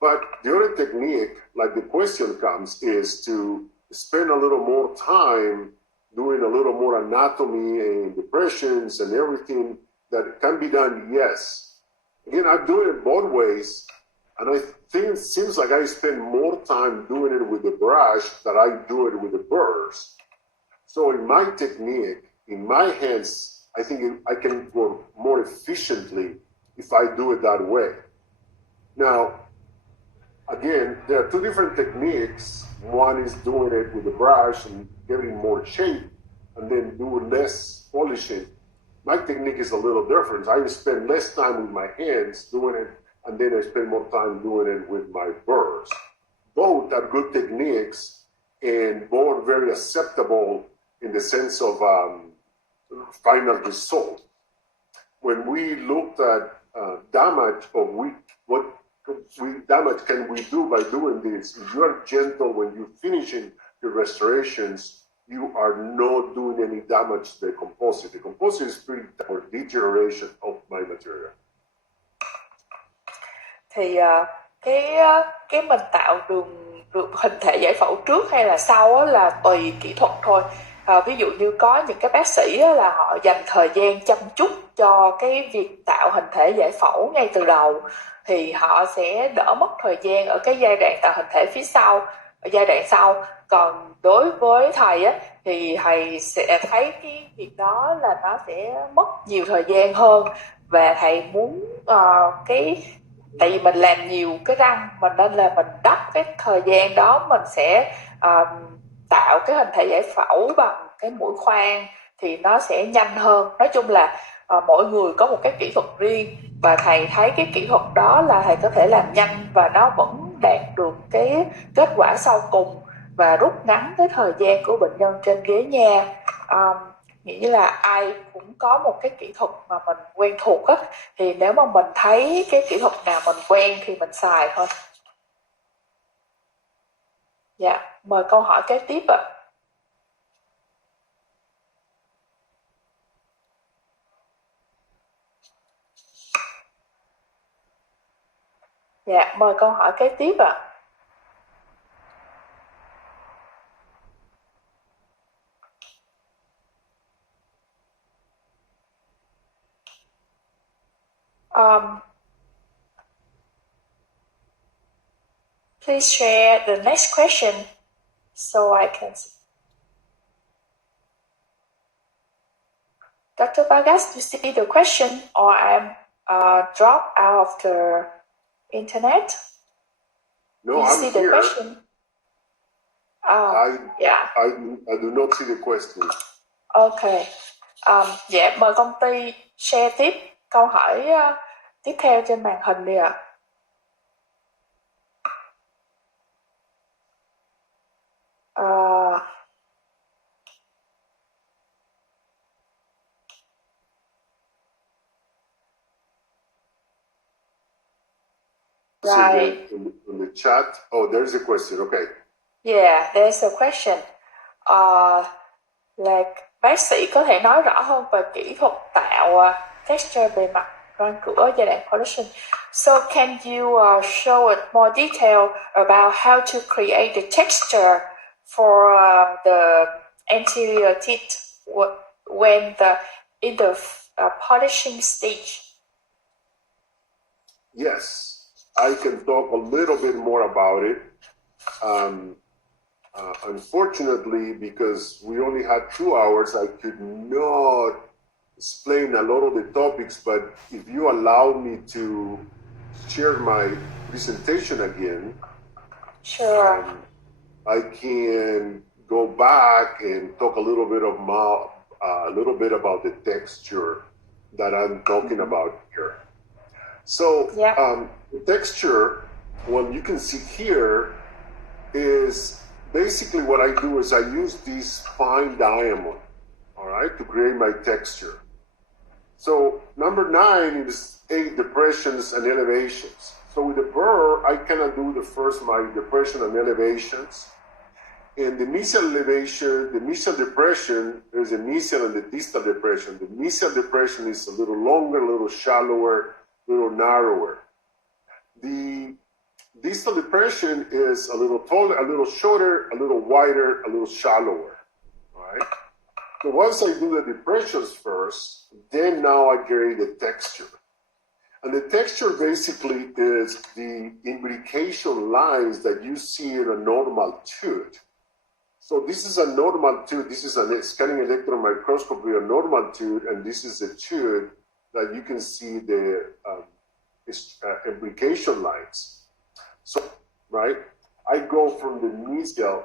But the other technique, like the question comes, is to spend a little more time doing a little more anatomy and depressions and everything that can be done, yes. Again, I'm doing it both ways, and I think it seems like I spend more time doing it with the brush than I do it with the burrs. So in my technique, in my hands, I think I can work more efficiently if I do it that way. Now, again, there are two different techniques. One is doing it with the brush and getting more shape, and then do less polishing. My technique is a little different. I spend less time with my hands doing it, and then I spend more time doing it with my burrs. Both are good techniques, and both very acceptable in the sense of final result. When we looked at damage, what damage can we do by doing this? If you are gentle when you're finishing your restorations, you are not doing any damage to the composite. The composite is pretty for deterioration of my material. Thì cái mình tạo đường hình thể giải phẫu trước hay là sau là tùy kỹ thuật thôi. Ví dụ như có những cái bác sĩ là họ dành thời gian chăm chút cho cái việc tạo hình thể giải phẫu ngay từ đầu, thì họ sẽ đỡ mất thời gian ở cái giai đoạn tạo hình thể phía sau, ở giai đoạn sau. Còn đối với thầy thì thầy sẽ thấy cái việc đó là nó sẽ mất nhiều thời gian hơn, và thầy muốn tại vì mình làm nhiều cái răng, mình nên là mình đắp cái thời gian đó, mình sẽ tạo cái hình thể giải phẫu bằng cái mũi khoan thì nó sẽ nhanh hơn. Nói chung là mỗi người có một cái kỹ thuật riêng, và thầy thấy cái kỹ thuật đó là thầy có thể làm nhanh và nó vẫn đạt được cái kết quả sau cùng và rút ngắn cái thời gian của bệnh nhân trên ghế nha. Nghĩa là ai cũng có một cái kỹ thuật mà mình quen thuộc á, thì nếu mà mình thấy cái kỹ thuật nào mình quen thì mình xài thôi. Dạ, mời câu hỏi kế tiếp ạ. Dạ, mời câu hỏi kế tiếp ạ. please share the next question so I can see. Dr. Vargas, you see the question or I'm dropped out of the internet? No, you I'm see here. The question? Yeah. I do not see the question. Okay. Dạ, mời công ty share tiếp câu hỏi tiếp theo trên màn hình đi ạ. Right. In the chat. Oh, there's a question. Okay. Yeah, there's a question. Like, bác sĩ có thể nói rõ hơn về kỹ thuật tạo texture bề mặt răng cửa giai đoạn polishing. So can you show it more detail about how to create the texture for the anterior teeth when in the polishing stage? Yes, I can talk a little bit more about it. Unfortunately, because we only had 2 hours, I could not explain a lot of the topics, but if you allow me to share my presentation again, Sure. I can go back and talk a little bit about the texture that I'm talking about here. So the texture, what you can see here is basically what I do is I use this fine diamond, all right, to create my texture. So number 9 is 8 depressions and elevations. So with the burr, I cannot do my depression and elevations. In the mesial elevation, the mesial depression, there's a mesial and the distal depression. The mesial depression is a little longer, a little shallower, a little narrower. The distal depression is a little taller, a little shorter, a little wider, a little shallower. All right. So once I do the depressions first, then now I create the texture. And the texture basically is the imbrication lines that you see in a normal tooth. So this is a normal tooth. This is a scanning electron microscopy, a normal tooth, and this is a tooth that you can see the imbrication lines. So, right, I go from the mesial,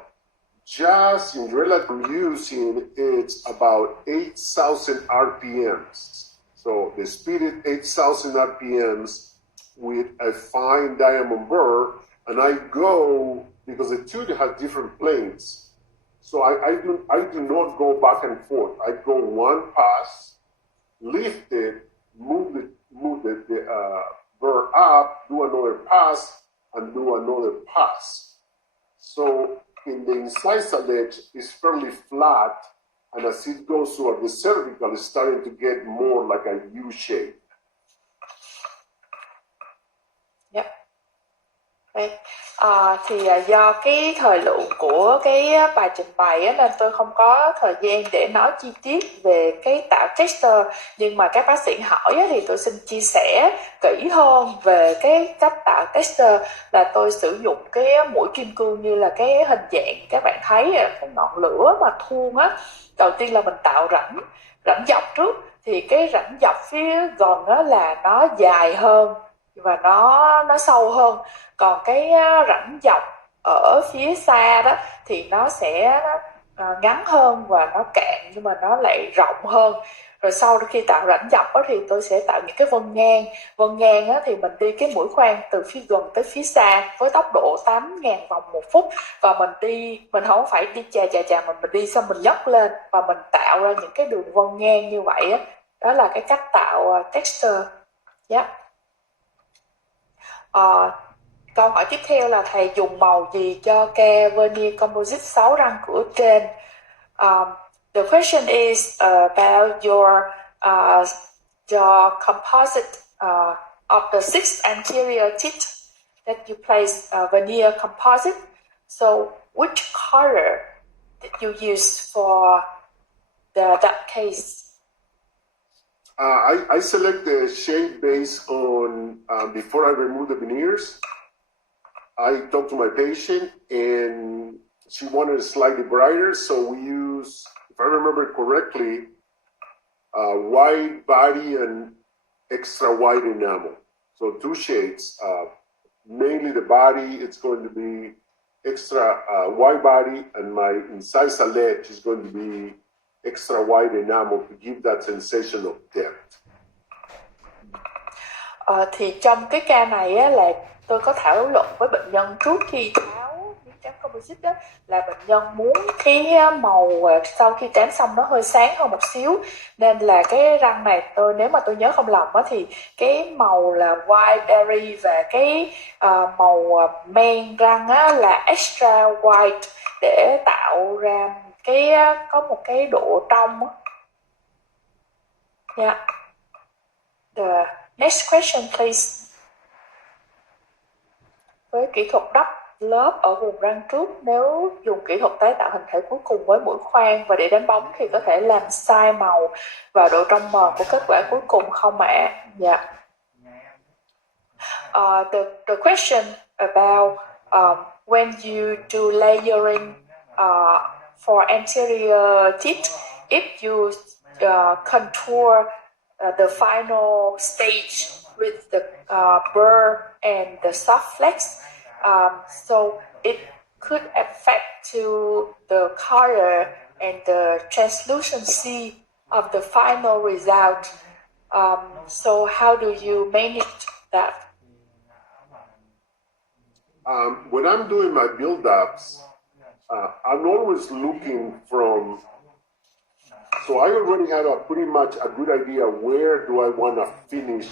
just in relative using, it's about 8,000 RPMs. So the speed is 8,000 RPMs with a fine diamond burr, and I go, because the tooth has different planes, so I do not go back and forth. I go one pass, lift it, move the burr up, do another pass, and do another pass. So in the incisal edge, it's fairly flat, and as it goes toward the cervical, it's starting to get more like a U shape. Yep. Đấy. Do cái thời lượng của cái bài trình bày á, nên tôi không có thời gian để nói chi tiết về cái tạo texture, nhưng mà các bác sĩ hỏi á, thì tôi xin chia sẻ kỹ hơn về cái cách tạo texture. Là tôi sử dụng cái mũi kim cương như là cái hình dạng các bạn thấy cái ngọn lửa mà thuôn á. Đầu tiên là mình tạo rãnh dọc trước, thì cái rãnh dọc phía gần đó là nó dài hơn và nó sâu hơn, còn cái rãnh dọc ở phía xa đó thì nó sẽ ngắn hơn và nó cạn, nhưng mà nó lại rộng hơn. Rồi sau khi tạo rãnh dọc đó, thì tôi sẽ tạo những cái vân ngang á, thì mình đi cái mũi khoan từ phía gần tới phía xa với tốc độ 8.000 vòng một phút, và mình không phải đi chà mà mình đi xong mình nhấc lên và mình tạo ra những cái đường vân ngang như vậy á. Đó là cái cách tạo texture. Yeah. Câu hỏi tiếp theo là thầy dùng màu gì cho ca vernier composite 6 răng cửa trên? The question is about your composite of the 6 anterior teeth that you place veneer composite. So which color did you use for that case? I select the shade based on before I remove the veneers. I talked to my patient and she wanted it slightly brighter, so we use, if I remember correctly, white body and extra white enamel. So 2 shades. Mainly the body, it's going to be extra white body, and my incisal ledge is going to be extra white enamel to give that sensation of depth. Thì trong cái ca này á, là tôi có thảo luận với bệnh nhân trước khi tháo miếng trám composite đó, là bệnh nhân muốn cái màu sau khi trám xong nó hơi sáng hơn một xíu, nên là cái răng này nếu mà tôi nhớ không lầm á, thì cái màu là white berry và cái màu men răng á, là extra white để tạo ra cái có một cái độ trong á. Yeah. The next question, please. Với kỹ thuật đắp lớp ở vùng răng trước, nếu dùng kỹ thuật tái tạo hình thể cuối cùng với mũi khoan và để đánh bóng thì có thể làm sai màu và độ trong mờ của kết quả cuối cùng không ạ? Yeah. The question about when you do layering for anterior teeth, if you contour the final stage with the burr and the soft flex, so it could affect to the color and the translucency of the final result. So how do you manage that? When I'm doing my build-ups, I'm always looking from, so I already have pretty much a good idea where do I want to finish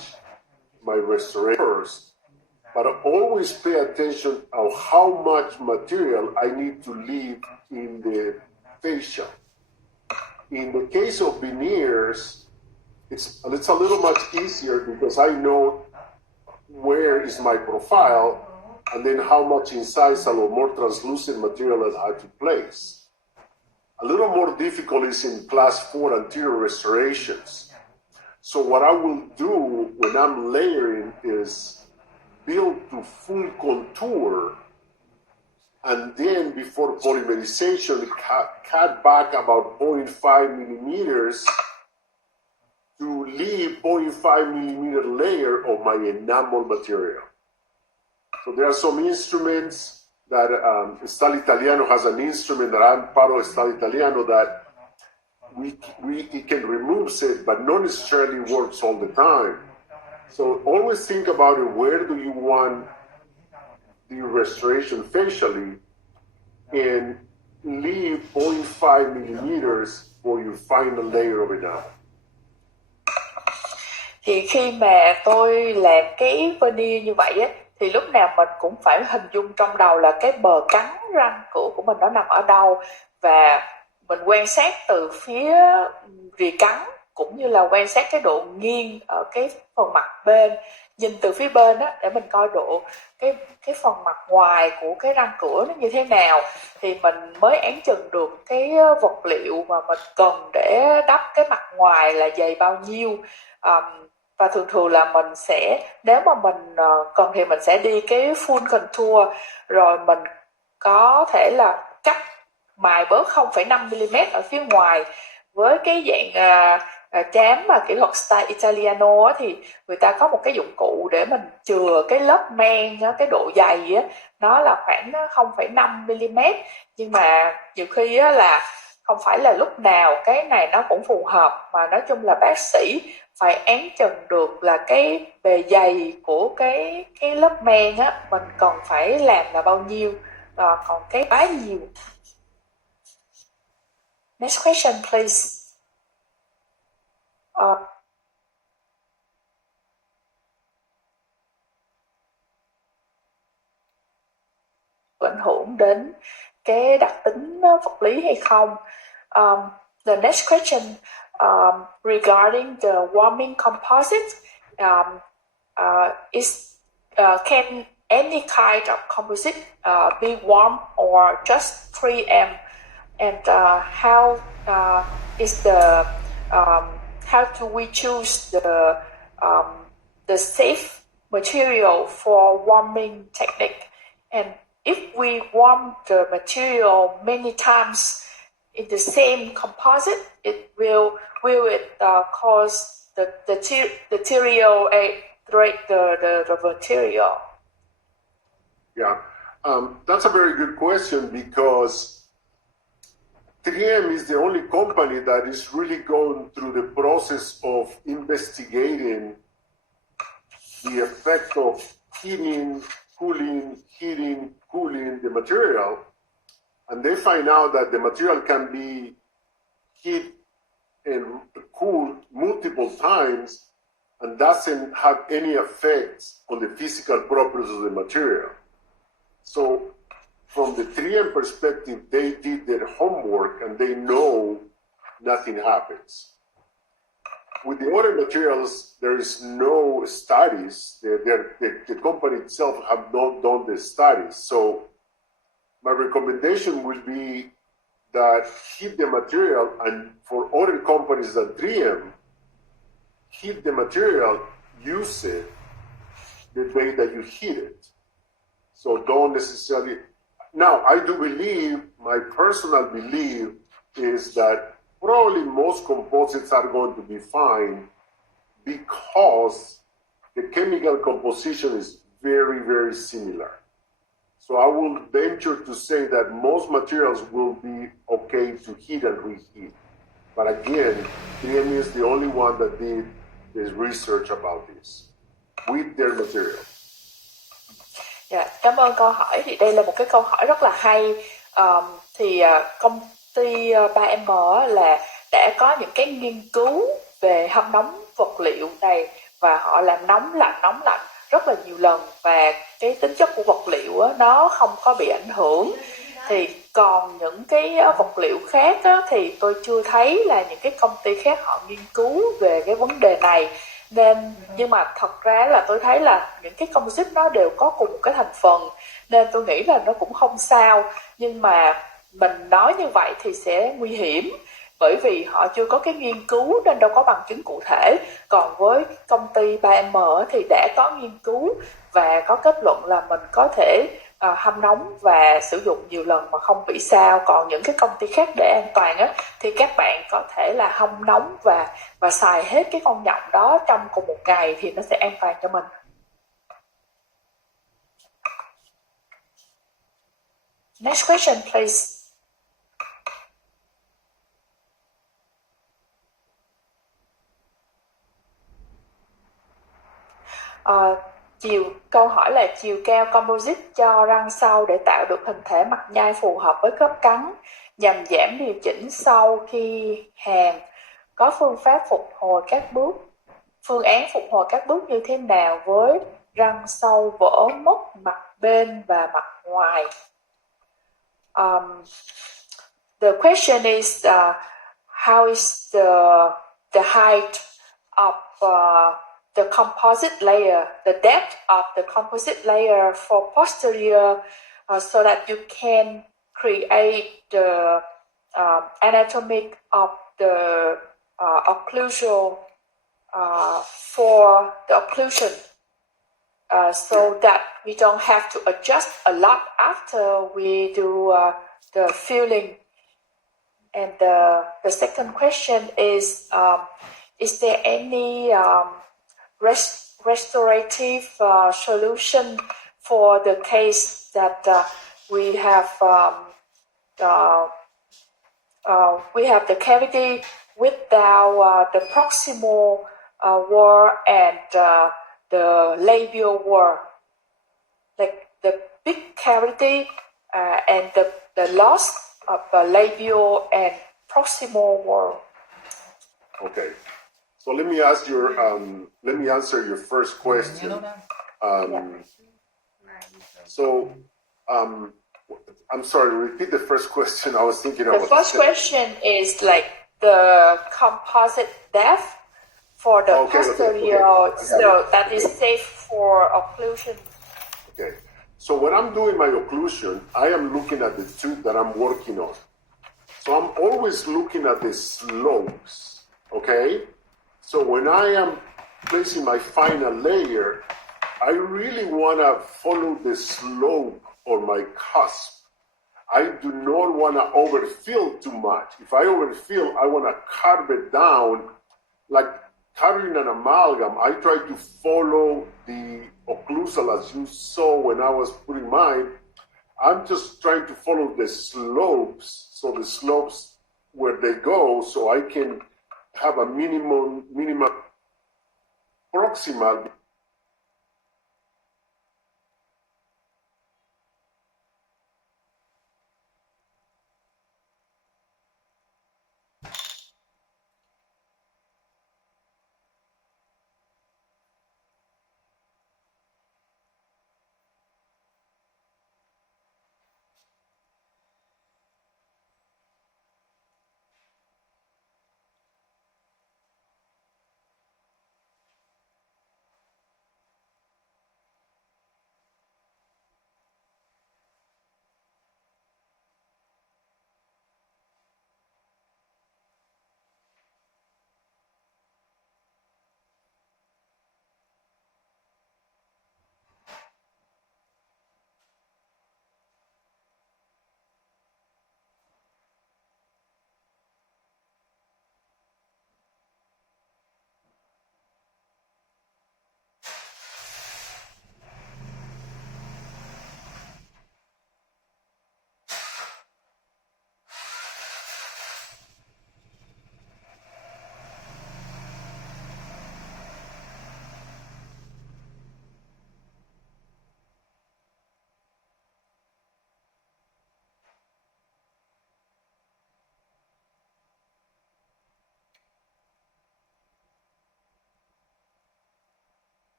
my restoration first, but I always pay attention of how much material I need to leave in the facial. In the case of veneers, it's a little much easier because I know where is my profile and then how much incisal or more translucent material I have to place. A little more difficult is in class 4 anterior restorations. So what I will do when I'm layering is build to full contour, and then before polymerization, cut back about 0.5 millimeters to leave 0.5 millimeter layer of my enamel material. So there are some instruments that Stal Italiano has an instrument that I'm part of Stal Italiano that it can remove it, but not necessarily works all the time. So always think about it, where do you want the restoration facially, and leave 0.5 millimeters for your final layer of enamel. Thì khi mà tôi làm cái veneer như vậy á, thì lúc nào mình cũng phải hình dung trong đầu là cái bờ cắn răng cửa của mình nó nằm ở đâu, và mình quan sát từ phía rìa cắn cũng như là quan sát cái độ nghiêng ở cái phần mặt bên, nhìn từ phía bên á để mình coi độ cái phần mặt ngoài của cái răng cửa nó như thế nào, thì mình mới áng chừng được cái vật liệu mà mình cần để đắp cái mặt ngoài là dày bao nhiêu. Và thường thường là mình sẽ, nếu mà mình cần thì mình sẽ đi cái full contour, rồi mình có thể là cắt mài bớt 0,5mm ở phía ngoài. Với cái dạng trám mà kỹ thuật style Italiano á, thì người ta có một cái dụng cụ để mình chừa cái lớp men á, cái độ dày á, nó là khoảng 0,5mm, nhưng mà nhiều khi á, là không phải là lúc nào cái này nó cũng phù hợp, mà nói chung là bác sĩ phải áng chừng được là cái bề dày của cái lớp men á, mình cần phải làm là bao nhiêu, còn cái quá nhiều. Next question, please. Ảnh hưởng đến cái đặc tính vật lý hay không? The next question regarding the warming composite, can any kind of composite be warm or just 3M? And how is the how do we choose the safe material for warming technique? And if we warm the material many times in the same composite, it will it cause the deteriorate the material? Yeah, that's a very good question because 3M is the only company that is really going through the process of investigating the effect of heating, cooling the material, and they find out that the material can be heat and cooled multiple times and doesn't have any effects on the physical properties of the material. So from the 3M perspective, they did their homework and they know nothing happens. With the other materials, there is no studies. The company itself have not done the studies. So my recommendation will be that heat the material, and for other companies than 3M, heat the material, use it the way that you heat it. So don't necessarily. Now, I do believe, my personal belief is that probably most composites are going to be fine because the chemical composition is very, very similar. So I will venture to say that most materials will be okay to heat and reheat. But again, 3M is the only one that did this research about this with their material. Dạ, cảm ơn câu hỏi. Thì đây là một cái câu hỏi rất là hay. Công ty 3M là đã có những cái nghiên cứu về hâm nóng vật liệu này và họ làm nóng lạnh rất là nhiều lần và cái tính chất của vật liệu nó không có bị ảnh hưởng. Thì còn những cái vật liệu khác thì tôi chưa thấy là những cái công ty khác họ nghiên cứu về cái vấn đề này. Nhưng mà thật ra là tôi thấy là những cái composite nó đều có cùng một cái thành phần nên tôi nghĩ là nó cũng không sao, nhưng mà mình nói như vậy thì sẽ nguy hiểm bởi vì họ chưa có cái nghiên cứu nên đâu có bằng chứng cụ thể. Còn với công ty 3M thì đã có nghiên cứu và có kết luận là mình có thể hâm nóng và sử dụng nhiều lần mà không bị sao. Còn những cái công ty khác để an toàn thì các bạn có thể là hâm nóng và xài hết cái con nhộng đó trong cùng một ngày thì nó sẽ an toàn cho mình. Next question, please. Câu hỏi là chiều cao composite cho răng sau để tạo được hình thể mặt nhai phù hợp với khớp cắn nhằm giảm điều chỉnh sau khi hàn. Có phương án phục hồi các bước như thế nào với răng sau vỡ mất mặt bên và mặt ngoài? The question is how is the height of the composite layer, the depth of the composite layer for posterior so that you can create the anatomic of the occlusal for the occlusion so that we don't have to adjust a lot after we do the filling. And the second question is there any restorative solution for the case that we have the cavity without the proximal wall and the labial wall, like the big cavity and the loss of the labial and proximal wall. Okay. So let me answer your first question. I'm sorry, repeat the first question. I was thinking the first question is like the composite depth for the posterior, okay. So that is safe for occlusion. Okay. So when I'm doing my occlusion, I am looking at the tube that I'm working on. So I'm always looking at the slopes, okay? So when I am placing my final layer, I really want to follow the slope or my cusp. I do not want to overfill too much. If I overfill, I want to carve it down like carving an amalgam. I try to follow the occlusal as you saw when I was putting mine. I'm just trying to follow the slopes. So the slopes where they go, so I can have a minimum proximal